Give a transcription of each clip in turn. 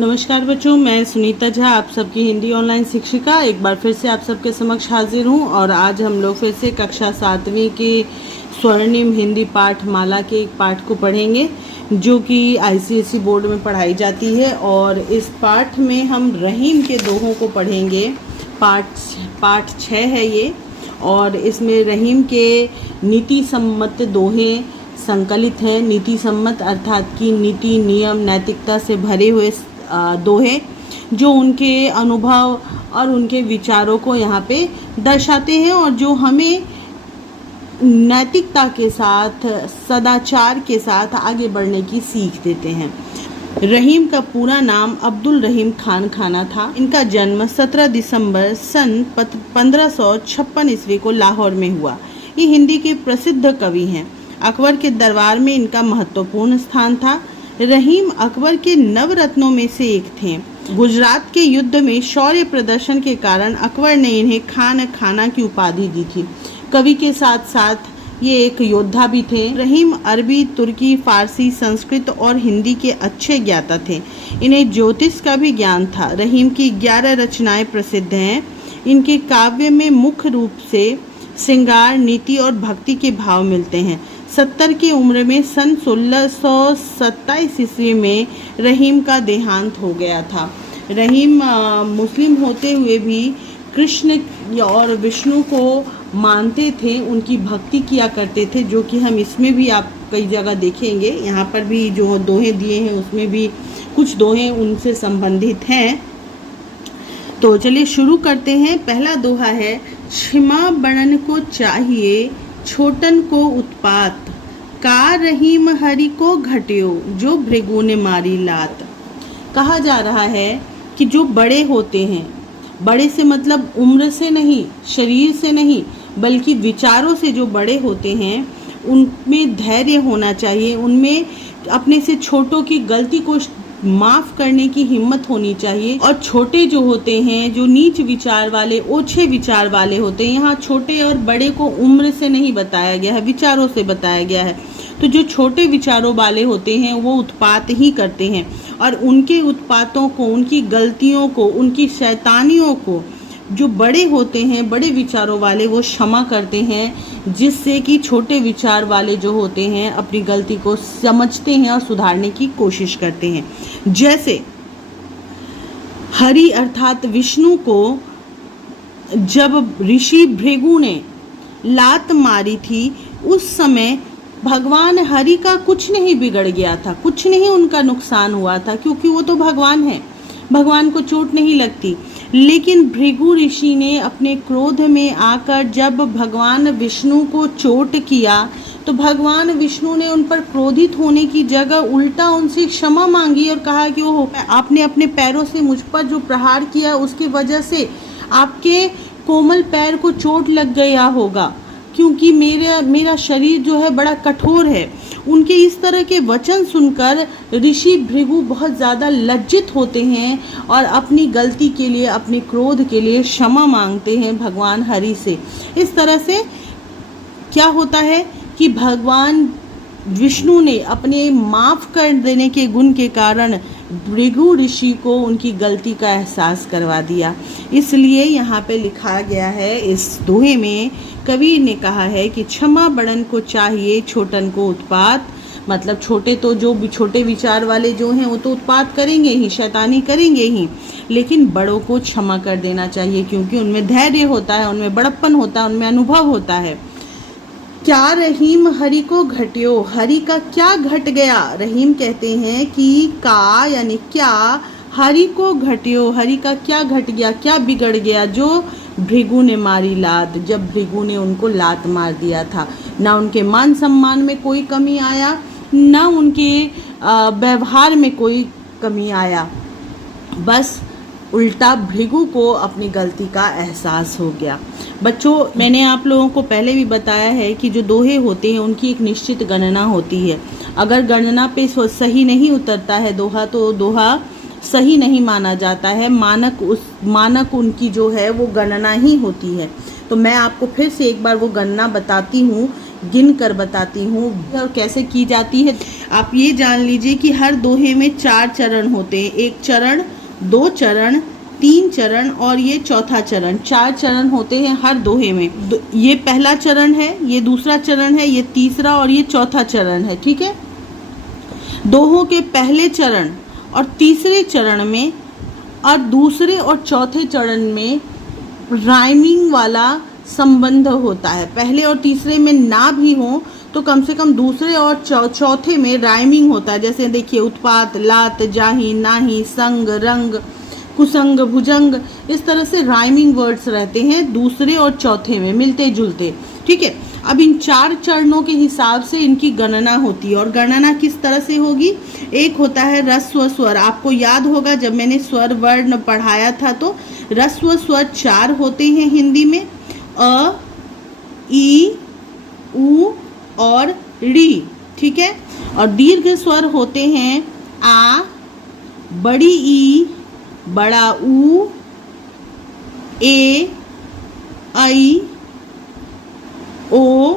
नमस्कार बच्चों, मैं सुनीता झा, आप सबकी हिंदी ऑनलाइन शिक्षिका एक बार फिर से आप सबके समक्ष हाजिर हूं। और आज हम लोग फिर से कक्षा 7वीं की स्वर्णिम हिंदी पाठ माला के एक पाठ को पढ़ेंगे जो कि आईसीएसई बोर्ड में पढ़ाई जाती है। और इस पाठ में हम रहीम के दोहों को पढ़ेंगे। पाठ 6 है ये, और इसमें रहीम के नीति सम्मत दोहे संकलित हैं। नीति सम्मत अर्थात कि नीति, नियम, नैतिकता से भरे हुए दोहे जो उनके अनुभव और उनके विचारों को यहाँ पे दर्शाते हैं और जो हमें नैतिकता के साथ, सदाचार के साथ आगे बढ़ने की सीख देते हैं। रहीम का पूरा नाम अब्दुल रहीम खान खाना था। इनका जन्म 17 दिसंबर सन 1556 ईस्वी को लाहौर में हुआ। ये हिंदी के प्रसिद्ध कवि हैं। अकबर के दरबार में इनका महत्वपूर्ण स्थान था। रहीम अकबर के नवरत्नों में से एक थे। गुजरात के युद्ध में शौर्य प्रदर्शन के कारण अकबर ने इन्हें खान खाना की उपाधि दी थी। कवि के साथ साथ ये एक योद्धा भी थे। रहीम अरबी, तुर्की, फारसी, संस्कृत और हिंदी के अच्छे ज्ञाता थे। इन्हें ज्योतिष का भी ज्ञान था। रहीम की 11 रचनाएं प्रसिद्ध हैं। इनके काव्य में मुख्य रूप से श्रृंगार, नीति और भक्ति के भाव मिलते हैं। 70 की उम्र में सन 1627 ईस्वी में रहीम का देहांत हो गया था। रहीम मुस्लिम होते हुए भी कृष्ण और विष्णु को मानते थे, उनकी भक्ति किया करते थे, जो कि हम इसमें भी आप कई जगह देखेंगे। यहाँ पर भी जो दोहे दिए हैं उसमें भी कुछ दोहे उनसे संबंधित हैं। तो चलिए शुरू करते हैं। पहला दोहा है, क्षमा बड़न को चाहिए छोटन को उत्पात, का रहीम हरि को घट्यो जो भृगु ने मारी लात। कहा जा रहा है कि जो बड़े होते हैं, बड़े से मतलब उम्र से नहीं, शरीर से नहीं, बल्कि विचारों से जो बड़े होते हैं उनमें धैर्य होना चाहिए। उनमें अपने से छोटों की गलती को माफ़ करने की हिम्मत होनी चाहिए। और छोटे जो होते हैं, जो नीच विचार वाले, ओछे विचार वाले होते हैं, यहाँ छोटे और बड़े को उम्र से नहीं बताया गया है, विचारों से बताया गया है। तो जो छोटे विचारों वाले होते हैं वो उत्पात ही करते हैं, और उनके उत्पातों को, उनकी गलतियों को, उनकी शैतानियों को जो बड़े होते हैं, बड़े विचारों वाले, वो क्षमा करते हैं, जिससे कि छोटे विचार वाले जो होते हैं अपनी गलती को समझते हैं और सुधारने की कोशिश करते हैं। जैसे हरि अर्थात विष्णु को जब ऋषि भृगु ने लात मारी थी, उस समय भगवान हरि का कुछ नहीं बिगड़ गया था, कुछ नहीं उनका नुकसान हुआ था, क्योंकि वो तो भगवान है, भगवान को चोट नहीं लगती। लेकिन भृगु ऋषि ने अपने क्रोध में आकर जब भगवान विष्णु को चोट किया, तो भगवान विष्णु ने उन पर क्रोधित होने की जगह उल्टा उनसे क्षमा मांगी और कहा कि ओह, आपने अपने पैरों से मुझ पर जो प्रहार किया उसकी वजह से आपके कोमल पैर को चोट लग गया होगा, क्योंकि मेरा शरीर जो है बड़ा कठोर है। उनके इस तरह के वचन सुनकर ऋषि भृगु बहुत ज़्यादा लज्जित होते हैं और अपनी गलती के लिए, अपने क्रोध के लिए क्षमा मांगते हैं भगवान हरि से। इस तरह से क्या होता है कि भगवान विष्णु ने अपने माफ़ कर देने के गुण के कारण भृगु ऋषि को उनकी गलती का एहसास करवा दिया। इसलिए यहाँ पे लिखा गया है, इस दोहे में कवि ने कहा है कि क्षमा बड़न को चाहिए छोटन को उत्पात। मतलब छोटे तो जो भी छोटे विचार वाले जो हैं वो तो उत्पात करेंगे ही, शैतानी करेंगे ही, लेकिन बड़ों को क्षमा कर देना चाहिए, क्योंकि उनमें धैर्य होता है, उनमें बड़प्पन होता है, उनमें अनुभव होता है। क्या रहीम हरि को घट्यो, हरि का क्या घट गया। रहीम कहते हैं कि का यानी क्या, हरि को घट्यो, हरि का क्या घट गया, क्या बिगड़ गया, जो भृगु ने मारी लात, जब भृगु ने उनको लात मार दिया था। ना उनके मान सम्मान में कोई कमी आया, ना उनके व्यवहार में कोई कमी आया, बस उल्टा भृगु को अपनी गलती का एहसास हो गया। बच्चों, मैंने आप लोगों को पहले भी बताया है कि जो दोहे होते हैं उनकी एक निश्चित गणना होती है। अगर गणना पे सही नहीं उतरता है दोहा, तो दोहा सही नहीं माना जाता है। मानक उनकी जो है वो गणना ही होती है। तो मैं आपको फिर से एक बार वो गणना बताती हूँ गिन कर बताती हूँ और कैसे की जाती है। आप ये जान लीजिए कि हर दोहे में 4 चरण होते हैं, 1 चरण, 2 चरण, 3 चरण और ये चौथा चरण। 4 चरण होते हैं हर दोहे में। ये पहला चरण है, ये दूसरा चरण है, ये तीसरा और ये चौथा चरण है, ठीक है। दोहों के पहले चरण और तीसरे चरण में और दूसरे और चौथे चरण में राइमिंग वाला संबंध होता है। पहले और तीसरे में ना भी हो तो कम से कम दूसरे और चौथे में राइमिंग होता है। जैसे देखिए, उत्पात, लात, जाही, नाही, संग, रंग, कुसंग, भुजंग, इस तरह से राइमिंग वर्ड्स रहते हैं दूसरे और चौथे में, मिलते जुलते, ठीक है। अब इन 4 चरणों के हिसाब से इनकी गणना होती है। और गणना किस तरह से होगी? एक होता है रस्व स्वर। आपको याद होगा जब मैंने स्वर वर्ण पढ़ाया था तो रस्व स्वर 4 होते हैं हिंदी में, अ, ई, उ और री, ठीक है। और दीर्घ स्वर होते हैं आ, बड़ी ई, बड़ा ऊ, ए, ऐ, ओ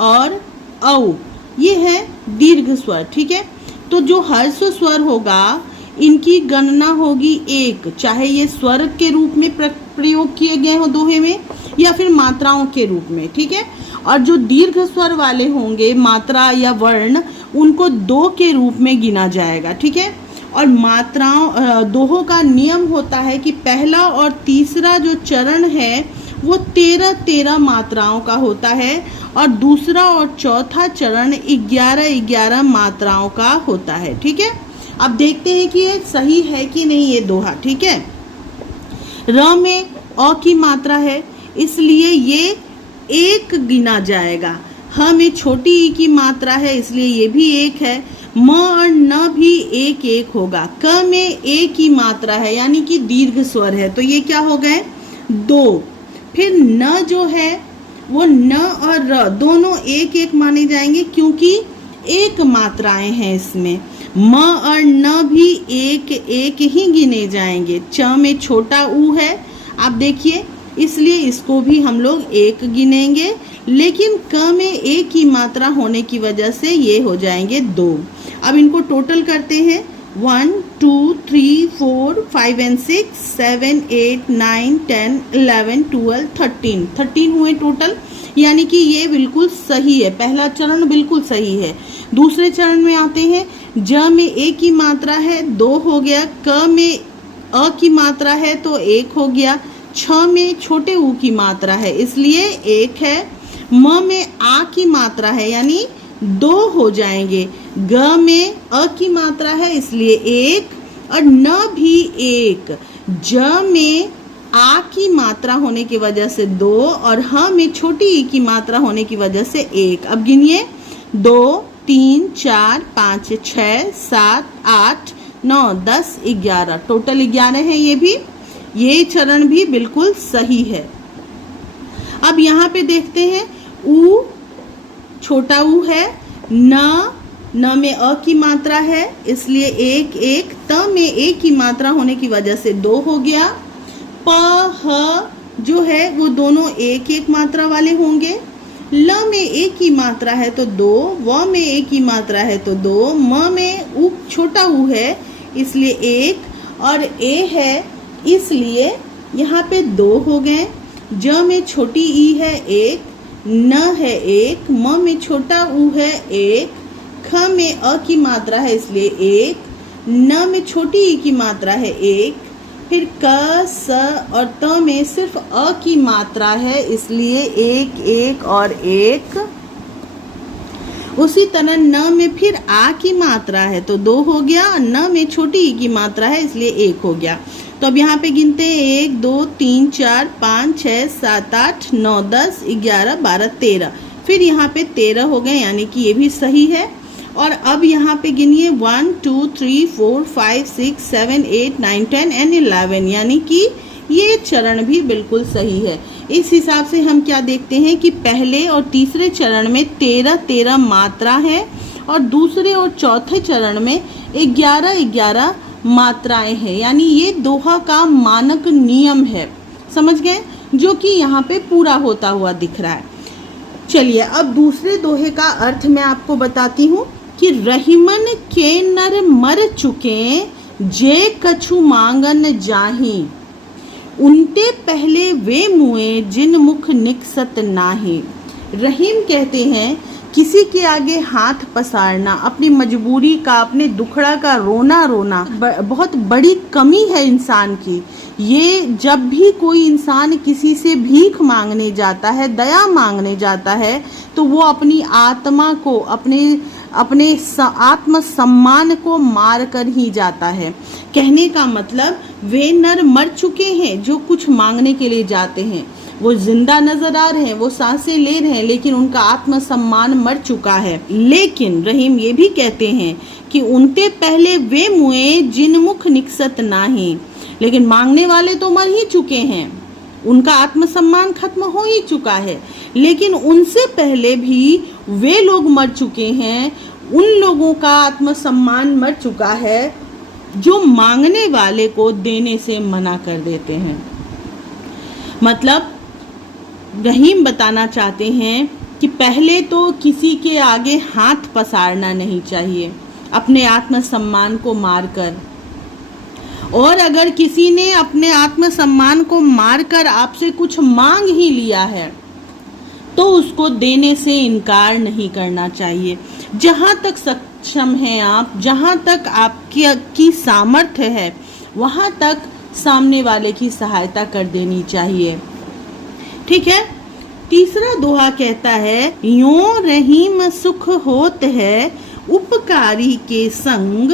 और औ। ये है दीर्घ स्वर, ठीक है। तो जो ह्रस्व स्वर होगा इनकी गणना होगी 1, चाहे ये स्वर के रूप में प्रयोग किए गए हो दोहे में या फिर मात्राओं के रूप में, ठीक है। और जो दीर्घ स्वर वाले होंगे मात्रा या वर्ण, उनको 2 के रूप में गिना जाएगा, ठीक है। और मात्राओं, दोहों का नियम होता है कि पहला और तीसरा जो चरण है वो 13-13 मात्राओं का होता है और दूसरा और चौथा चरण 11-11 मात्राओं का होता है, ठीक है। अब देखते हैं कि ये सही है कि नहीं ये दोहा, ठीक है। र में अ की मात्रा है इसलिए ये 1 गिना जाएगा। ह में छोटी ई की मात्रा है इसलिए ये भी 1 है। म और न भी 1-1 होगा। क में ए की मात्रा है यानी कि दीर्घ स्वर है तो ये क्या हो गए? 2। फिर न जो है वो न और र दोनों 1-1 माने जाएंगे क्योंकि 1 मात्राएं हैं इसमें। म और न भी 1-1 ही गिने जाएंगे। च में छोटा ऊ है, आप देखिए, इसलिए इसको भी हम लोग 1 गिनेंगे, लेकिन क में 1 की मात्रा होने की वजह से ये हो जाएंगे 2। अब इनको टोटल करते हैं। 1 2 3 4 5 and 6 7 8 9 10 11 12 13 हुए टोटल, यानी कि ये बिल्कुल सही है। पहला चरण बिल्कुल सही है। दूसरे चरण में आते हैं। ज में ए की मात्रा है 2 हो गया। क में अ की मात्रा है तो 1 हो गया। छ में छोटे ऊ की मात्रा है इसलिए 1 है। म में आ की मात्रा है यानी 2 हो जाएंगे। ग में अ की मात्रा है इसलिए 1 और न भी 1। ज में आ की मात्रा होने की वजह से 2 और ह में छोटी ई की मात्रा होने की वजह से 1। अब गिनिए 2 3 4 5 6 7 8 9 10 11, टोटल 11 है। ये चरण भी बिल्कुल सही है। अब यहाँ पे देखते हैं ऊ, छोटा ऊ है। न में अ की मात्रा है इसलिए 1-1। त में ए की मात्रा होने की वजह से 2 हो गया। प ह जो है वो दोनों 1-1 मात्रा वाले होंगे। ल में ए की मात्रा है तो 2, व में ए की मात्रा है तो 2, म में ऊ छोटा ऊ है इसलिए 1 और ए है इसलिए यहाँ पे 2 हो गए। ज में छोटी ई है 1, न है 1, म में छोटा ऊ है 1, ख में अ की मात्रा है इसलिए 1, न में छोटी ई की मात्रा है 1, फिर क, स और त में सिर्फ अ की मात्रा है इसलिए 1-1 और 1। उसी तरह न में फिर आ की मात्रा है तो 2 हो गया और न में छोटी ई की मात्रा है इसलिए 1 हो गया। तो अब यहाँ पे गिनते हैं 1 2 3 4 5 6 7 8 9 10 11 12 13, फिर यहाँ पे 13 हो गए यानी कि ये भी सही है। और अब यहाँ पे गिनिए 1 2 3 4 5 6 7 8 9 10 and 11, यानी कि ये चरण भी बिल्कुल सही है। इस हिसाब से हम क्या देखते हैं कि पहले और तीसरे चरण में 13-13 मात्रा है और दूसरे और चौथे चरण में 11-11 मात्राएं हैं, यानी ये दोहा का मानक नियम है, समझ गए, जो कि यहाँ पे पूरा होता हुआ दिख रहा है। चलिए अब दूसरे दोहे का अर्थ मैं आपको बताती हूँ कि रहीमन के नर मर चुके जे कछु मांगन जाही, उनते पहले वे मुए जिन मुख निकसत नाही। रहीम कहते हैं किसी के आगे हाथ पसारना, अपनी मजबूरी का, अपने दुखड़ा का रोना बहुत बड़ी कमी है इंसान की। ये जब भी कोई इंसान किसी से भीख मांगने जाता है, दया मांगने जाता है, तो वो अपनी आत्मा को, अपने आत्म सम्मान को मार कर ही जाता है। कहने का मतलब वे नर मर चुके हैं जो कुछ मांगने के लिए जाते हैं। वो जिंदा नजर आ रहे हैं, वो सांसें ले रहे हैं, लेकिन उनका आत्मसम्मान मर चुका है। लेकिन रहीम ये भी कहते हैं कि उनते पहले वे मुए जिन मुख निकसत नाही, लेकिन मांगने वाले तो मर ही चुके हैं, उनका आत्मसम्मान खत्म हो ही चुका है, लेकिन उनसे पहले भी वे लोग मर चुके हैं, उन लोगों का आत्मसम्मान मर चुका है जो मांगने वाले को देने से मना कर देते हैं। मतलब रहीम बताना चाहते हैं कि पहले तो किसी के आगे हाथ पसारना नहीं चाहिए अपने आत्मसम्मान को मारकर, और अगर किसी ने अपने आत्मसम्मान को मारकर आपसे कुछ मांग ही लिया है तो उसको देने से इनकार नहीं करना चाहिए। जहाँ तक सक्षम हैं आप, जहाँ तक आपकी सामर्थ्य है, वहाँ तक सामने वाले की सहायता कर देनी चाहिए। ठीक है। तीसरा दोहा कहता है, यों रहीम सुख होत है उपकारी के संग,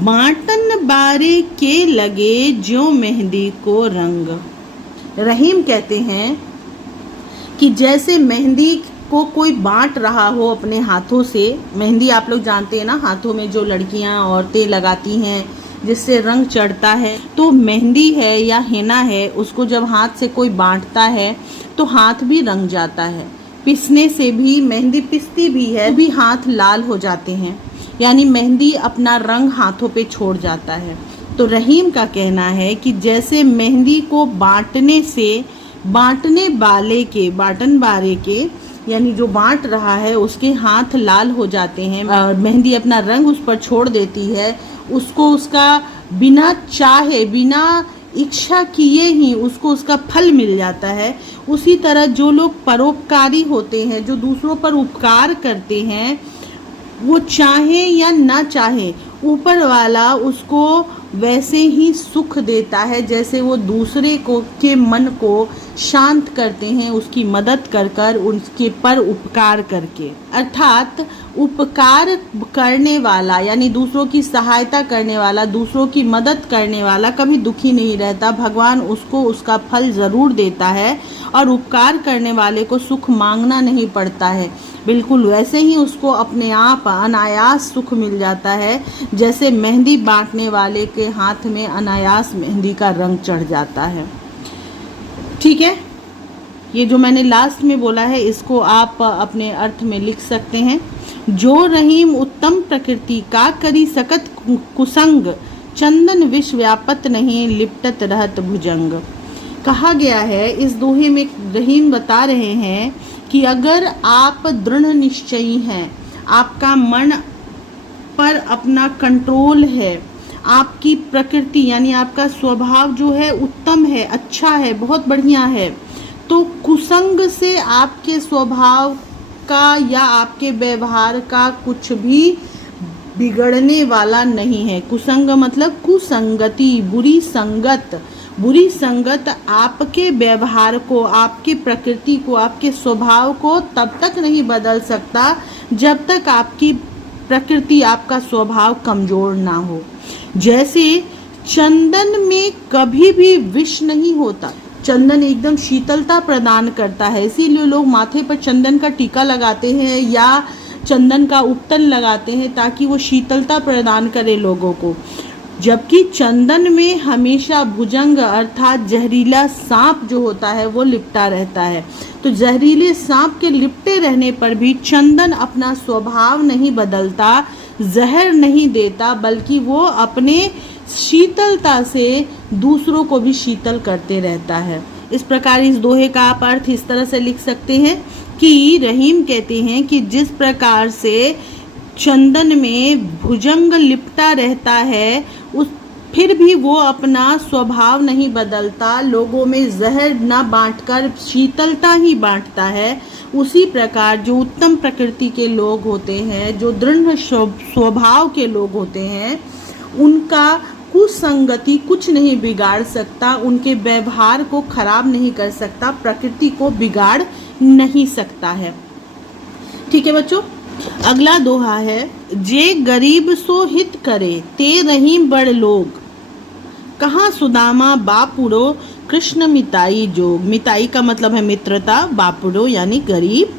बाटन बारे के लगे जो मेहंदी को रंग। रहीम कहते हैं कि जैसे मेहंदी को कोई बांट रहा हो अपने हाथों से, मेहंदी आप लोग जानते हैं ना, हाथों में जो लड़कियां औरतें लगाती हैं जिससे रंग चढ़ता है, तो मेहंदी है या हेना है, उसको जब हाथ से कोई बांटता है तो हाथ भी रंग जाता है। पिसने से भी, मेहंदी पिसती भी है, भी हाथ लाल हो जाते हैं, यानी मेहंदी अपना रंग हाथों पे छोड़ जाता है। तो रहीम का कहना है कि जैसे मेहंदी को बांटने से बांटने वाले के, बाटन बारे के, यानी जो बांट रहा है उसके हाथ लाल हो जाते हैं और मेहंदी अपना रंग उस पर छोड़ देती है, उसको उसका बिना चाहे, बिना इच्छा किए ही उसको उसका फल मिल जाता है। उसी तरह जो लोग परोपकारी होते हैं, जो दूसरों पर उपकार करते हैं, वो चाहे या ना चाहे ऊपर वाला उसको वैसे ही सुख देता है जैसे वो दूसरे को के मन को शांत करते हैं, उसकी मदद कर कर, उसके पर उपकार करके। अर्थात उपकार करने वाला यानी दूसरों की सहायता करने वाला, दूसरों की मदद करने वाला कभी दुखी नहीं रहता। भगवान उसको उसका फल ज़रूर देता है और उपकार करने वाले को सुख मांगना नहीं पड़ता है। बिल्कुल वैसे ही उसको अपने आप अनायास सुख मिल जाता है जैसे मेहंदी बांटने वाले के हाथ में अनायास मेहंदी का रंग चढ़ जाता है। ठीक है, ये जो मैंने लास्ट में बोला है इसको आप अपने अर्थ में लिख सकते हैं। जो रहीम उत्तम प्रकृति का करी सकत कुसंग, चंदन विष व्यापत नहीं लिपटत रहत भुजंग। कहा गया है, इस दोहे में रहीम बता रहे हैं कि अगर आप दृढ़ निश्चयी हैं, आपका मन पर अपना कंट्रोल है, आपकी प्रकृति यानी आपका स्वभाव जो है उत्तम है, अच्छा है, बहुत बढ़िया है, तो कुसंग से आपके स्वभाव का या आपके व्यवहार का कुछ भी बिगड़ने वाला नहीं है। कुसंग मतलब कुसंगति, बुरी संगत। बुरी संगत आपके व्यवहार को, आपकी प्रकृति को, आपके स्वभाव को तब तक नहीं बदल सकता जब तक आपकी प्रकृति, आपका स्वभाव कमजोर ना हो। जैसे चंदन में कभी भी विष नहीं होता, चंदन एकदम शीतलता प्रदान करता है, इसीलिए लोग माथे पर चंदन का टीका लगाते हैं या चंदन का उपटन लगाते हैं ताकि वो शीतलता प्रदान करे लोगों को। जबकि चंदन में हमेशा भुजंग अर्थात जहरीला सांप जो होता है वो लिपटा रहता है। तो जहरीले सांप के लिपटे रहने पर भी चंदन अपना स्वभाव नहीं बदलता, जहर नहीं देता, बल्कि वो अपने शीतलता से दूसरों को भी शीतल करते रहता है। इस प्रकार इस दोहे का आप अर्थ इस तरह से लिख सकते हैं कि रहीम कहते हैं कि जिस प्रकार से चंदन में भुजंग लिपटा रहता है, उस फिर भी वो अपना स्वभाव नहीं बदलता, लोगों में जहर न बांटकर शीतलता ही बांटता है, उसी प्रकार जो उत्तम प्रकृति के लोग होते हैं, जो दृढ़ स्वभाव के लोग होते हैं, उनका कुसंगति कुछ नहीं बिगाड़ सकता, उनके व्यवहार को खराब नहीं कर सकता, प्रकृति को बिगाड़ नहीं सकता है। ठीक है बच्चों, अगला दोहा है, जे गरीब सो हित करे ते रहीम बड़ लोग, कहाँ सुदामा बापुरो कृष्ण मिताई जोग। मिताई का मतलब है मित्रता, बापुरो यानी गरीब।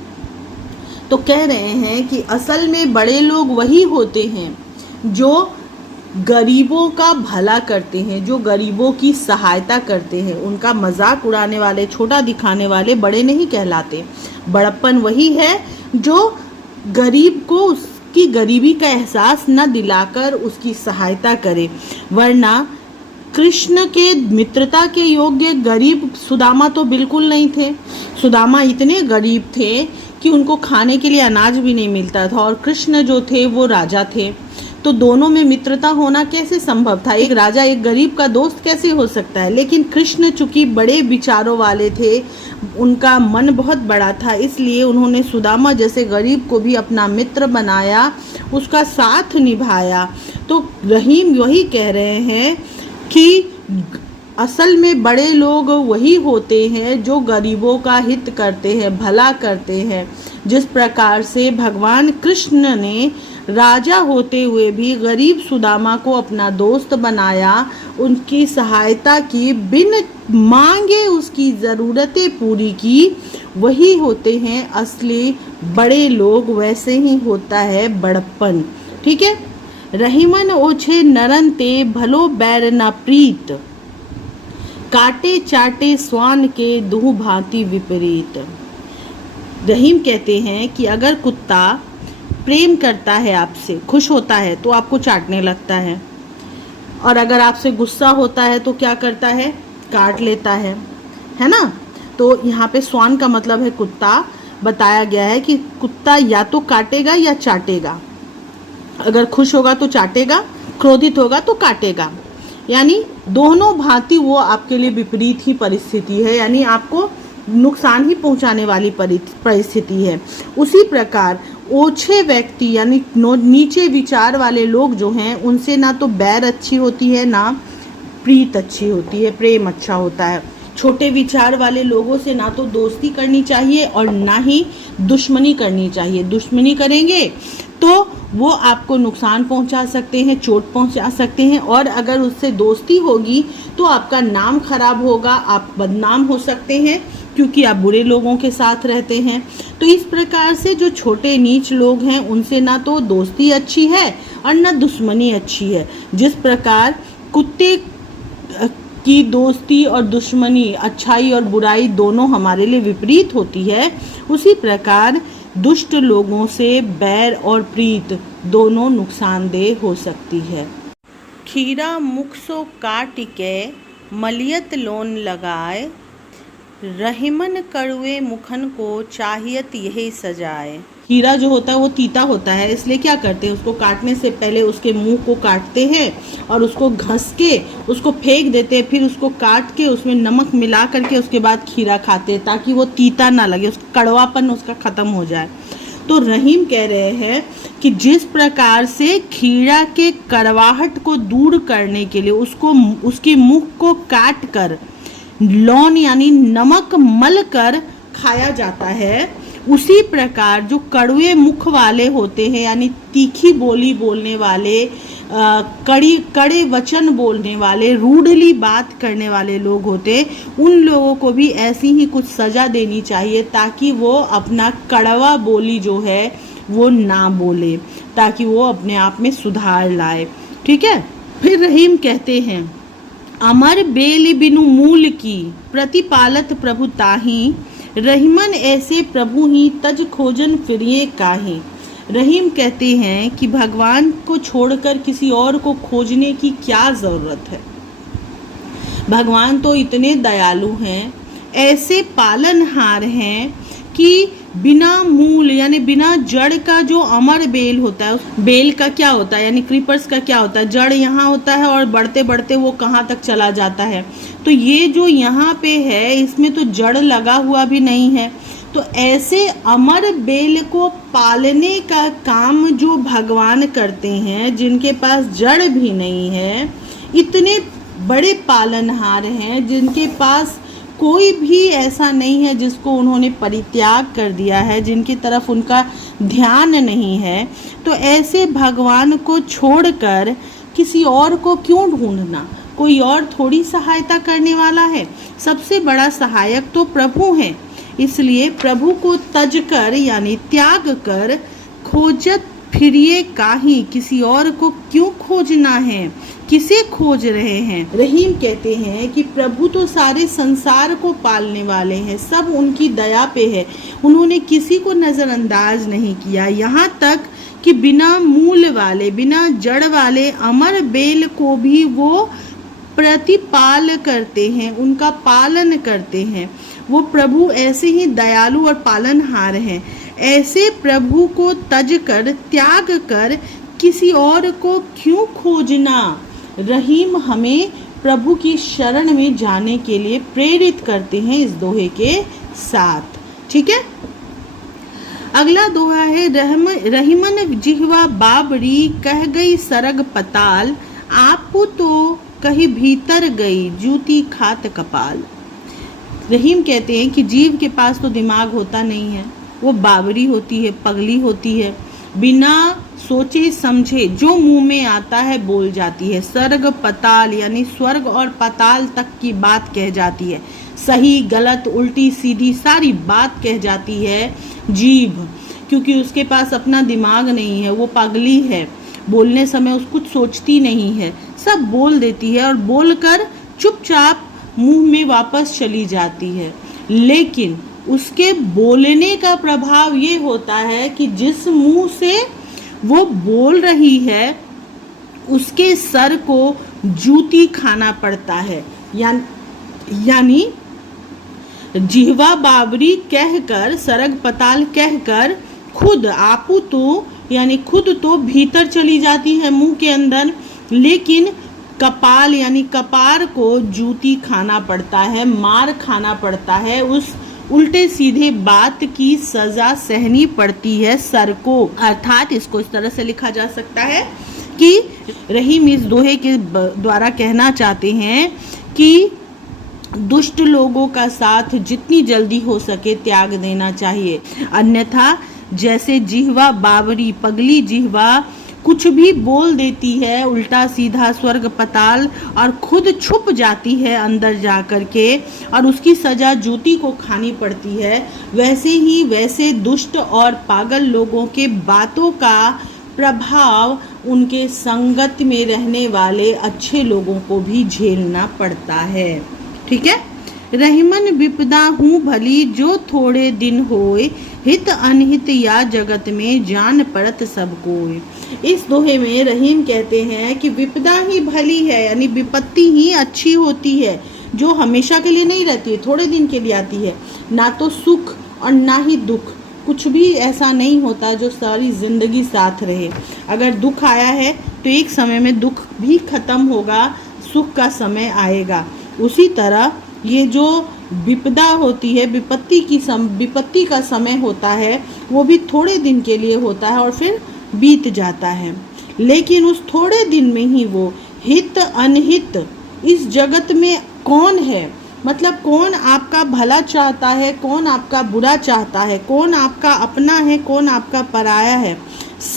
तो कह रहे हैं कि असल में बड़े लोग वही होते हैं जो गरीबों का भला करते हैं, जो गरीबों की सहायता करते हैं। उनका मजाक उड़ाने वाले, छोटा दिखाने वाले बड़े नहीं कहलाते। बड़प्पन वही है जो गरीब को उसकी गरीबी का एहसास न दिलाकर उसकी सहायता करे। वरना कृष्ण के मित्रता के योग्य गरीब सुदामा तो बिल्कुल नहीं थे। सुदामा इतने गरीब थे कि उनको खाने के लिए अनाज भी नहीं मिलता था, और कृष्ण जो थे वो राजा थे। तो दोनों में मित्रता होना कैसे संभव था? एक राजा एक गरीब का दोस्त कैसे हो सकता है? लेकिन कृष्ण चूंकि बड़े विचारों वाले थे, उनका मन बहुत बड़ा था, इसलिए उन्होंने सुदामा जैसे गरीब को भी अपना मित्र बनाया, उसका साथ निभाया। तो रहीम वही कह रहे हैं कि असल में बड़े लोग वही होते हैं जो गरीबों का हित करते हैं, भला करते हैं। जिस प्रकार से भगवान कृष्ण ने राजा होते हुए भी गरीब सुदामा को अपना दोस्त बनाया, उनकी सहायता की, बिन मांगे उसकी ज़रूरतें पूरी की, वही होते हैं असली बड़े लोग। वैसे ही होता है बड़प्पन। ठीक है, रहीमन ओछे नरन ते भलो बैर न प्रीत, काटे चाटे स्वान के दुह भांति विपरीत। रहीम कहते हैं कि अगर कुत्ता प्रेम करता है, आपसे खुश होता है तो आपको चाटने लगता है, और अगर आपसे गुस्सा होता है तो क्या करता है? काट लेता है ना। तो यहाँ पे स्वान का मतलब है कुत्ता। बताया गया है कि कुत्ता या तो काटेगा या चाटेगा। अगर खुश होगा तो चाटेगा, क्रोधित होगा तो काटेगा। यानी दोनों भांति वो आपके लिए विपरीत ही परिस्थिति है, यानी आपको नुकसान ही पहुंचाने वाली परिस्थिति है। उसी प्रकार ओछे व्यक्ति यानी नीचे विचार वाले लोग जो हैं, उनसे ना तो बैर अच्छी होती है, ना प्रीत अच्छी होती है, प्रेम अच्छा होता है। छोटे विचार वाले लोगों से ना तो दोस्ती करनी चाहिए और ना ही दुश्मनी करनी चाहिए। दुश्मनी करेंगे तो वो आपको नुकसान पहुंचा सकते हैं, चोट पहुंचा सकते हैं, और अगर उससे दोस्ती होगी तो आपका नाम खराब होगा, आप बदनाम हो सकते हैं, क्योंकि आप बुरे लोगों के साथ रहते हैं। तो इस प्रकार से जो छोटे नीच लोग हैं, उनसे ना तो दोस्ती अच्छी है और ना दुश्मनी अच्छी है। जिस प्रकार कुत्ते की दोस्ती और दुश्मनी, अच्छाई और बुराई दोनों हमारे लिए विपरीत होती है, उसी प्रकार दुष्ट लोगों से बैर और प्रीत दोनों नुकसानदेह हो सकती है। खीरा मुख सो काट के मलियत लोन लगाए, रहीमन कड़वे मुखन को चाहियत यही सजाए। खीरा जो होता है वो तीता होता है, इसलिए क्या करते हैं, उसको काटने से पहले उसके मुंह को काटते हैं और उसको घस के उसको फेंक देते हैं, फिर उसको काट के उसमें नमक मिला करके उसके बाद खीरा खाते हैं, ताकि वो तीता ना लगे, उसका कड़वापन उसका ख़त्म हो जाए। तो रहीम कह रहे हैं कि जिस प्रकार से खीरा के कड़वाहट को दूर करने के लिए उसको उसके मुख को काट कर लौन यानी नमक मल कर खाया जाता है, उसी प्रकार जो कड़वे मुख वाले होते हैं, यानी तीखी बोली बोलने वाले, कड़े वचन बोलने वाले, रूडली बात करने वाले लोग होते, उन लोगों को भी ऐसी ही कुछ सज़ा देनी चाहिए, ताकि वो अपना कड़वा बोली जो है वो ना बोले, ताकि वो अपने आप में सुधार लाए। ठीक है, फिर रहीम कहते हैं, अमर बेल बिनु मूल की प्रतिपालत प्रभु ताही, रहीमन ऐसे प्रभु ही तज खोजन फिरिए काहे। रहीम कहते हैं कि भगवान को छोड़कर किसी और को खोजने की क्या ज़रूरत है। भगवान तो इतने दयालु हैं, ऐसे पालनहार हैं कि बिना मूल यानी बिना जड़ का जो अमर बेल होता है, बेल का क्या होता है यानी क्रीपर्स का क्या होता है, जड़ यहाँ होता है और बढ़ते बढ़ते वो कहाँ तक चला जाता है। तो ये जो यहाँ पे है इसमें तो जड़ लगा हुआ भी नहीं है। तो ऐसे अमर बेल को पालने का काम जो भगवान करते हैं, जिनके पास जड़ भी नहीं है, इतने बड़े पालनहार हैं जिनके पास कोई भी ऐसा नहीं है जिसको उन्होंने परित्याग कर दिया है, जिनकी तरफ उनका ध्यान नहीं है। तो ऐसे भगवान को छोड़कर किसी और को क्यों ढूंढना? कोई और थोड़ी सहायता करने वाला है। सबसे बड़ा सहायक तो प्रभु है। इसलिए प्रभु को तज कर यानी त्याग कर खोजत फिरिए काहीं, किसी और को क्यों खोजना है, किसे खोज रहे हैं। रहीम कहते हैं कि प्रभु तो सारे संसार को पालने वाले हैं, सब उनकी दया पे है, उन्होंने किसी को नज़रअंदाज नहीं किया। यहाँ तक कि बिना मूल वाले, बिना जड़ वाले अमर बेल को भी वो प्रतिपाल करते हैं, उनका पालन करते हैं। वो प्रभु ऐसे ही दयालु और पालनहार हैं। ऐसे प्रभु को तज कर त्याग कर किसी और को क्यों खोजना। रहीम हमें प्रभु की शरण में जाने के लिए प्रेरित करते हैं इस दोहे के साथ। ठीक है, अगला दोहा है रहीमन जिह्वा बाबरी कह गई सरग पताल, आपू तो कहीं भीतर गई जूती खात कपाल। रहीम कहते हैं कि जीव के पास तो दिमाग होता नहीं है, वो बावरी होती है, पगली होती है, बिना सोचे समझे जो मुंह में आता है बोल जाती है। सर्ग पताल यानी स्वर्ग और पताल तक की बात कह जाती है, सही गलत उल्टी सीधी सारी बात कह जाती है जीव, क्योंकि उसके पास अपना दिमाग नहीं है, वो पगली है। बोलने समय उस कुछ सोचती नहीं है, सब बोल देती है और बोलकर चुपचाप मुंह में वापस चली जाती है। लेकिन उसके बोलने का प्रभाव ये होता है कि जिस मुंह से वो बोल रही है उसके सर को जूती खाना पड़ता है। यानी जिह्वा बाबरी कहकर, सरग पताल कहकर खुद आपू तो यानी खुद तो भीतर चली जाती है मुंह के अंदर, लेकिन कपाल यानी कपार को जूती खाना पड़ता है, मार खाना पड़ता है, उस उल्टे सीधे बात की सजा सहनी पड़ती है सर को। अर्थात इसको इस तरह से लिखा जा सकता है कि रहीम इस दोहे के द्वारा कहना चाहते हैं कि दुष्ट लोगों का साथ जितनी जल्दी हो सके त्याग देना चाहिए, अन्यथा जैसे जिह्वा बावरी पगली जिह्वा कुछ भी बोल देती है उल्टा सीधा स्वर्ग पताल और खुद छुप जाती है अंदर जा कर के और उसकी सजा जूती को खानी पड़ती है, वैसे दुष्ट और पागल लोगों के बातों का प्रभाव उनके संगत में रहने वाले अच्छे लोगों को भी झेलना पड़ता है। ठीक है, रहीमन विपदा हूँ भली जो थोड़े दिन होए, हित अनहित या जगत में जान पड़त सब कोय। इस दोहे में रहीम कहते हैं कि विपदा ही भली है, यानी विपत्ति ही अच्छी होती है, जो हमेशा के लिए नहीं रहती है, थोड़े दिन के लिए आती है। ना तो सुख और ना ही दुख, कुछ भी ऐसा नहीं होता जो सारी जिंदगी साथ रहे। अगर दुख आया है तो एक समय में दुख भी खत्म होगा, सुख का समय आएगा। उसी तरह ये जो विपदा होती है, विपत्ति का समय होता है, वो भी थोड़े दिन के लिए होता है और फिर बीत जाता है। लेकिन उस थोड़े दिन में ही वो हित अनहित, इस जगत में कौन है, मतलब कौन आपका भला चाहता है, कौन आपका बुरा चाहता है, कौन आपका अपना है, कौन आपका पराया है,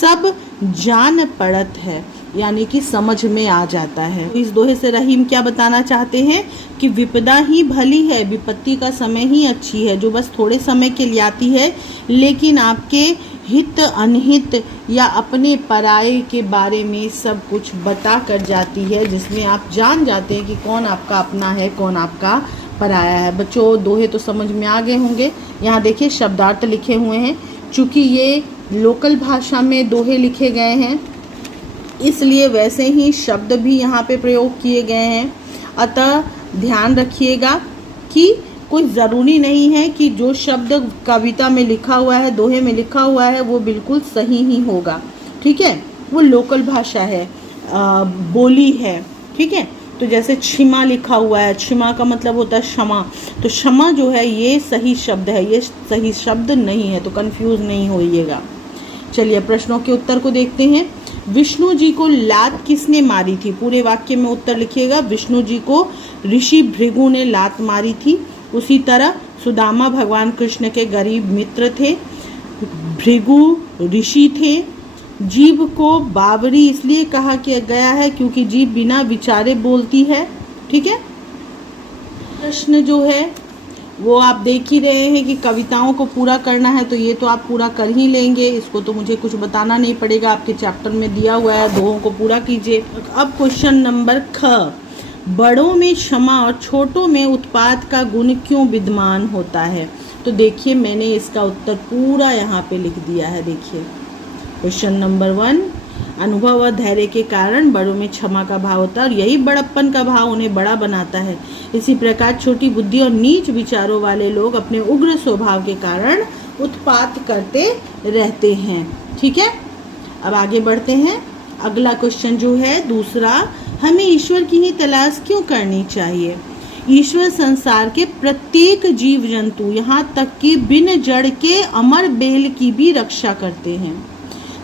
सब जान पड़त है, यानी कि समझ में आ जाता है। इस दोहे से रहीम क्या बताना चाहते हैं कि विपदा ही भली है, विपत्ति का समय ही अच्छी है, जो बस थोड़े समय के लिए आती है, लेकिन आपके हित अनहित या अपने पराये के बारे में सब कुछ बता कर जाती है, जिसमें आप जान जाते हैं कि कौन आपका अपना है, कौन आपका पराया है। बच्चों, दोहे तो समझ में आ गए होंगे। यहाँ देखिए शब्दार्थ लिखे हुए हैं। चूँकि ये लोकल भाषा में दोहे लिखे गए हैं, इसलिए वैसे ही शब्द भी यहाँ पे प्रयोग किए गए हैं। अतः ध्यान रखिएगा कि कोई ज़रूरी नहीं है कि जो शब्द कविता में लिखा हुआ है, दोहे में लिखा हुआ है, वो बिल्कुल सही ही होगा, ठीक है। वो लोकल भाषा है, बोली है, ठीक है। तो जैसे क्षमा लिखा हुआ है, क्षमा का मतलब होता है क्षमा, तो क्षमा जो है ये सही शब्द है, ये सही शब्द नहीं है, तो कंफ्यूज नहीं होइएगा। चलिए प्रश्नों के उत्तर को देखते हैं। विष्णु जी को लात किसने मारी थी? पूरे वाक्य में उत्तर लिखिएगा। विष्णु जी को ऋषि भृगु ने लात मारी थी। उसी तरह सुदामा भगवान कृष्ण के गरीब मित्र थे, भृगु ऋषि थे। जीभ को बावरी इसलिए कहा गया है क्योंकि जीभ बिना विचारे बोलती है, ठीक है। प्रश्न जो है वो आप देख ही रहे हैं कि कविताओं को पूरा करना है, तो ये तो आप पूरा कर ही लेंगे, इसको तो मुझे कुछ बताना नहीं पड़ेगा, आपके चैप्टर में दिया हुआ है, दोहों को पूरा कीजिए। अब क्वेश्चन नंबर ख, बड़ों में क्षमा और छोटों में उत्पात का गुण क्यों विद्यमान होता है? तो देखिए मैंने इसका उत्तर पूरा यहाँ पे लिख दिया है। देखिए क्वेश्चन नंबर 1, अनुभव और धैर्य के कारण बड़ों में क्षमा का भाव होता है और यही बड़प्पन का भाव उन्हें बड़ा बनाता है। इसी प्रकार छोटी बुद्धि और नीच विचारों वाले लोग अपने उग्र स्वभाव के कारण उत्पात करते रहते हैं, ठीक है। अब आगे बढ़ते हैं। अगला क्वेश्चन जो है दूसरा, हमें ईश्वर की ही तलाश क्यों करनी चाहिए? ईश्वर संसार के प्रत्येक जीव जंतु, यहाँ तक कि बिन जड़ के अमर बेल की भी रक्षा करते हैं,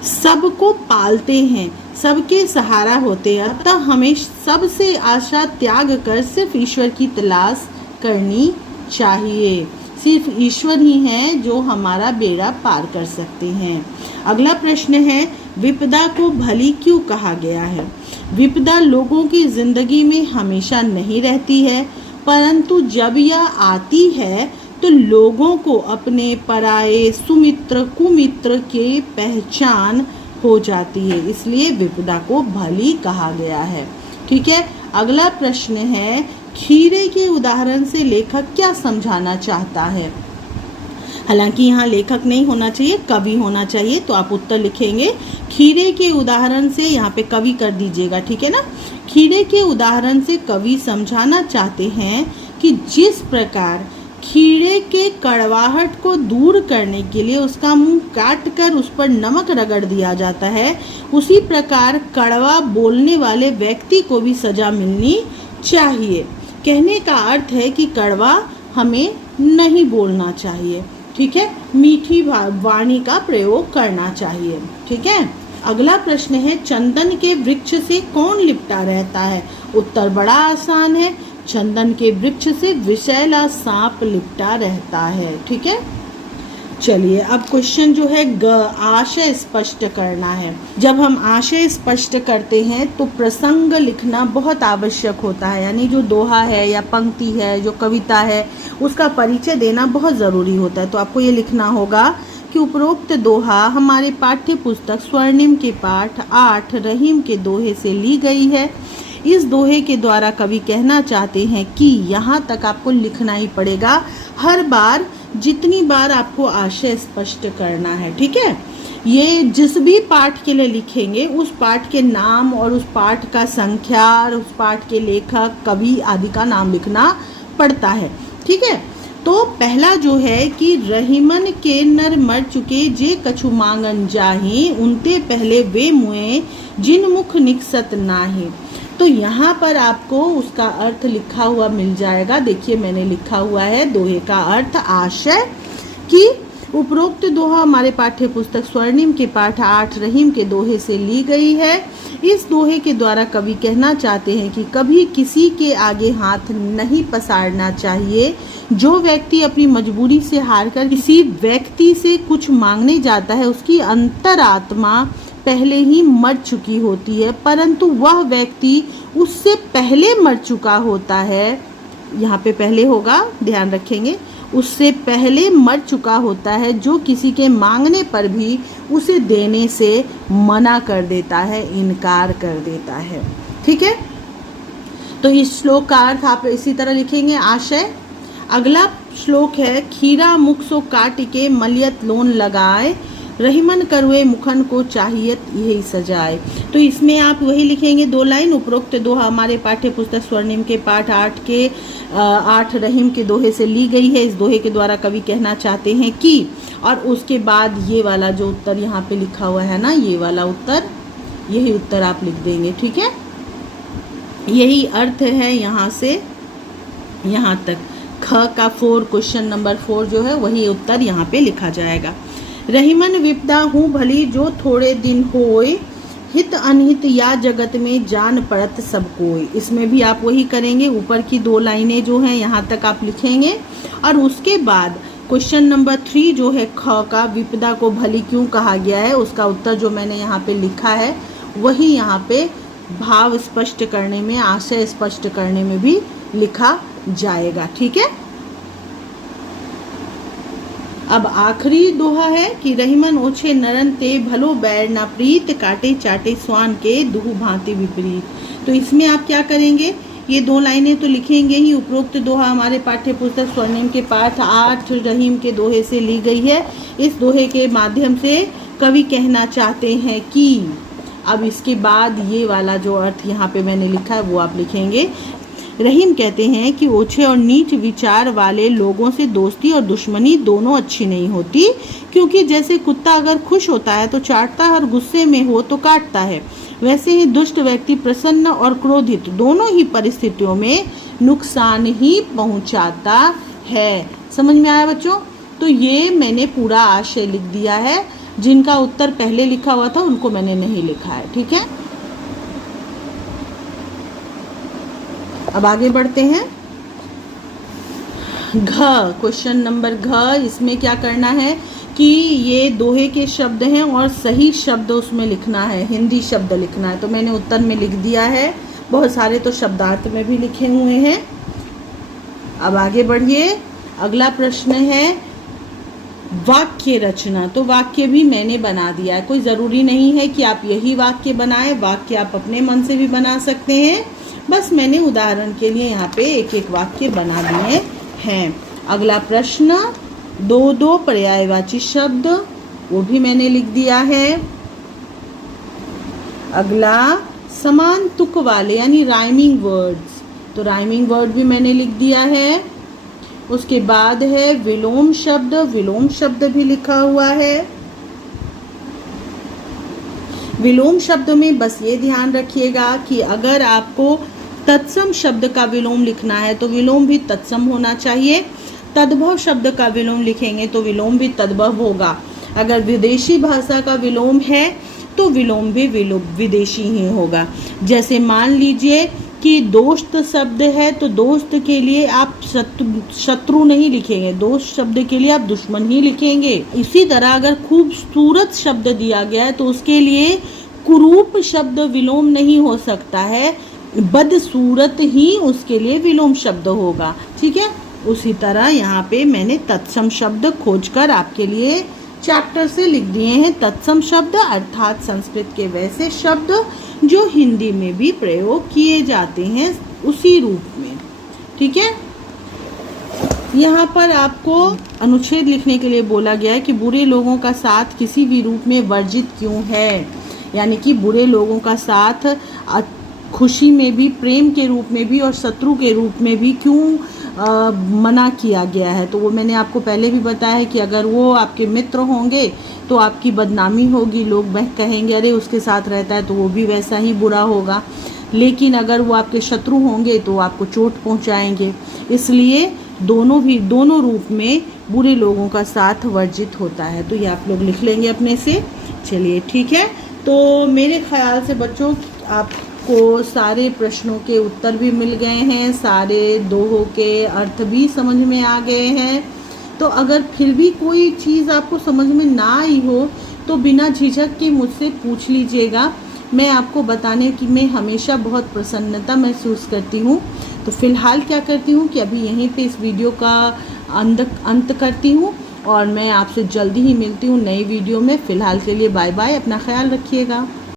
सबको पालते हैं, सबके सहारा होते हैं। अतः हमें सबसे आशा त्याग कर सिर्फ ईश्वर की तलाश करनी चाहिए। सिर्फ ईश्वर ही हैं जो हमारा बेड़ा पार कर सकते हैं। अगला प्रश्न है, विपदा को भली क्यों कहा गया है? विपदा लोगों की जिंदगी में हमेशा नहीं रहती है, परंतु जब यह आती है तो लोगों को अपने पराये सुमित्र कुमित्र के पहचान हो जाती है, इसलिए विपदा को भली कहा गया है, ठीक है। अगला प्रश्न है, खीरे के उदाहरण से लेखक क्या समझाना चाहता है? हालांकि यहाँ लेखक नहीं होना चाहिए, कवि होना चाहिए, तो आप उत्तर लिखेंगे खीरे के उदाहरण से, यहाँ पे कवि कर दीजिएगा, ठीक है ना। खीरे के उदाहरण से कवि समझाना चाहते हैं कि जिस प्रकार खीरे के कड़वाहट को दूर करने के लिए उसका मुंह काट कर उस पर नमक रगड़ दिया जाता है, उसी प्रकार कड़वा बोलने वाले व्यक्ति को भी सजा मिलनी चाहिए। कहने का अर्थ है कि कड़वा हमें नहीं बोलना चाहिए, ठीक है, मीठी वाणी का प्रयोग करना चाहिए, ठीक है। अगला प्रश्न है, चंदन के वृक्ष से कौन लिपटा रहता है? उत्तर बड़ा आसान है, चंदन के वृक्ष से विषैला सांप लिपटा रहता है, ठीक है। चलिए अब क्वेश्चन जो है ग, आशय स्पष्ट करना है। जब हम आशय स्पष्ट करते हैं तो प्रसंग लिखना बहुत आवश्यक होता है, यानी जो दोहा है या पंक्ति है, जो कविता है, उसका परिचय देना बहुत ज़रूरी होता है। तो आपको ये लिखना होगा कि उपरोक्त दोहा हमारे पाठ्य पुस्तक स्वर्णिम के पाठ 8 रहीम के दोहे से ली गई है। इस दोहे के द्वारा कवि कहना चाहते हैं कि यहाँ तक आपको लिखना ही पड़ेगा, हर बार जितनी बार आपको आशय स्पष्ट करना है, ठीक है। ये जिस भी पाठ के लिए लिखेंगे उस पाठ के नाम और उस पाठ का संख्या और उस पाठ के लेखक कवि आदि का नाम लिखना पड़ता है, ठीक है। तो पहला जो है कि रहीमन के नर मर चुके जे कछु मांगन जाही, उनते पहले वे मुए जिन मुख निकसत नाहे। तो यहाँ पर आपको उसका अर्थ लिखा हुआ मिल जाएगा। देखिए मैंने लिखा हुआ है दोहे का अर्थ आशय कि उपरोक्त दोहा हमारे पाठ्य पुस्तक स्वर्णिम के पाठ 8 रहीम के दोहे से ली गई है। इस दोहे के द्वारा कवि कहना चाहते हैं कि कभी किसी के आगे हाथ नहीं पसारना चाहिए। जो व्यक्ति अपनी मजबूरी से हारकर किसी व्यक्ति से कुछ मांगने जाता है, उसकी अंतरात्मा पहले ही मर चुकी होती है, परंतु वह व्यक्ति उससे पहले मर चुका होता है। यहाँ पे पहले होगा, ध्यान रखेंगे, उससे पहले मर चुका होता है, जो किसी के मांगने पर भी उसे देने से मना कर देता है, इनकार कर देता है, ठीक है। तो इस श्लोक का अर्थ आप इसी तरह लिखेंगे आशय। अगला श्लोक है, खीरा मुख सो काट के मलियत लोन लगाए, रहीमन करुए मुखन को चाहिए यही सजाए। तो इसमें आप वही लिखेंगे 2 लाइन। उपरोक्त दोहा हमारे पाठ्य पुस्तक स्वर्णिम के पाठ 8 के 8 रहीम के दोहे से ली गई है। इस दोहे के द्वारा कवि कहना चाहते हैं कि, और उसके बाद ये वाला जो उत्तर यहाँ पे लिखा हुआ है ना, ये वाला उत्तर, यही उत्तर आप लिख देंगे। ठीक है, यही अर्थ है यहाँ से यहाँ तक। ख का 4 क्वेश्चन नंबर 4 जो है वही उत्तर यहाँ पे लिखा जाएगा। रहीमन विपदा हूँ भली जो थोड़े दिन होए, हित अनहित या जगत में जान पड़त सब कोई। इसमें भी आप वही करेंगे। ऊपर की 2 लाइनें जो हैं यहाँ तक आप लिखेंगे, और उसके बाद क्वेश्चन नंबर 3 जो है ख का, विपदा को भली क्यों कहा गया है, उसका उत्तर जो मैंने यहाँ पे लिखा है वही यहाँ पे भाव स्पष्ट करने में, आशय स्पष्ट करने में भी लिखा जाएगा। ठीक है, अब आखिरी दोहा है कि रहीमन ओछे नरन ते भलो बैर ना प्रीत, काटे चाटे स्वान के दुहु भांति विपरीत। तो इसमें आप क्या करेंगे, ये 2 लाइनें तो लिखेंगे ही। उपरोक्त दोहा हमारे पाठ्य पुस्तक स्वर्णिम के पाठ 8 रहीम के दोहे से ली गई है। इस दोहे के माध्यम से कवि कहना चाहते हैं कि, अब इसके बाद ये वाला जो अर्थ यहाँ पे मैंने लिखा है वो आप लिखेंगे। रहीम कहते हैं कि ओछे और नीच विचार वाले लोगों से दोस्ती और दुश्मनी दोनों अच्छी नहीं होती, क्योंकि जैसे कुत्ता अगर खुश होता है तो चाटता है और गुस्से में हो तो काटता है, वैसे ही दुष्ट व्यक्ति प्रसन्न और क्रोधित दोनों ही परिस्थितियों में नुकसान ही पहुंचाता है। समझ में आया बच्चों? तो ये मैंने पूरा आशय लिख दिया है। जिनका उत्तर पहले लिखा हुआ था उनको मैंने नहीं लिखा है। ठीक है, अब आगे बढ़ते हैं। घ क्वेश्चन नंबर घ, इसमें क्या करना है कि ये दोहे के शब्द हैं और सही शब्द उसमें लिखना है, हिंदी शब्द लिखना है। तो मैंने उत्तर में लिख दिया है, बहुत सारे तो शब्दार्थ में भी लिखे हुए हैं। अब आगे बढ़िए, अगला प्रश्न है वाक्य रचना। तो वाक्य भी मैंने बना दिया है, कोई ज़रूरी नहीं है कि आप यही वाक्य बनाएं, वाक्य आप अपने मन से भी बना सकते हैं। बस मैंने उदाहरण के लिए यहाँ पे एक एक वाक्य बना दिए हैं। अगला प्रश्न 2 पर्यायवाची शब्द, वो भी मैंने लिख दिया है। अगला समान तुक वाले यानी राइमिंग वर्ड्स, तो राइमिंग वर्ड भी मैंने लिख दिया है। उसके बाद है विलोम शब्द, विलोम शब्द भी लिखा हुआ है। विलोम शब्द में बस ये ध्यान रखिएगा कि अगर आपको तत्सम शब्द का विलोम लिखना है तो विलोम भी तत्सम होना चाहिए। तद्भव शब्द का विलोम लिखेंगे तो विलोम भी तद्भव होगा। अगर विदेशी भाषा का विलोम है तो विलोम भी विदेशी ही होगा। जैसे मान लीजिए कि दोस्त शब्द है तो दोस्त के लिए आप शत्रु नहीं लिखेंगे, दोस्त शब्द के लिए आप दुश्मन ही लिखेंगे। इसी तरह अगर खूबसूरत शब्द दिया गया है तो उसके लिए कुरूप शब्द विलोम नहीं हो सकता है, बदसूरत ही उसके लिए विलोम शब्द होगा। ठीक है, उसी तरह यहाँ पे मैंने तत्सम शब्द खोजकर आपके लिए चैप्टर से लिख दिए हैं। तत्सम शब्द अर्थात संस्कृत के वैसे शब्द जो हिंदी में भी प्रयोग किए जाते हैं उसी रूप में। ठीक है, यहाँ पर आपको अनुच्छेद लिखने के लिए बोला गया है कि बुरे लोगों का साथ किसी भी रूप में वर्जित क्यों है, यानी कि बुरे लोगों का साथ खुशी में भी, प्रेम के रूप में भी और शत्रु के रूप में भी क्यों मना किया गया है। तो वो मैंने आपको पहले भी बताया है कि अगर वो आपके मित्र होंगे तो आपकी बदनामी होगी, लोग वह कहेंगे अरे उसके साथ रहता है, तो वो भी वैसा ही बुरा होगा। लेकिन अगर वो आपके शत्रु होंगे तो आपको चोट पहुंचाएंगे। इसलिए दोनों रूप में बुरे लोगों का साथ वर्जित होता है। तो ये आप लोग लिख लेंगे अपने से। चलिए ठीक है, तो मेरे ख्याल से बच्चों आपको सारे प्रश्नों के उत्तर भी मिल गए हैं, सारे दोहों के अर्थ भी समझ में आ गए हैं। तो अगर फिर भी कोई चीज़ आपको समझ में ना आई हो तो बिना झिझक के मुझसे पूछ लीजिएगा। मैं आपको बताने की मैं हमेशा बहुत प्रसन्नता महसूस करती हूँ। तो फिलहाल क्या करती हूँ कि अभी यहीं पे इस वीडियो का अंत करती हूँ और मैं आपसे जल्दी ही मिलती हूँ नई वीडियो में। फ़िलहाल के लिए बाय बाय, अपना ख्याल रखिएगा।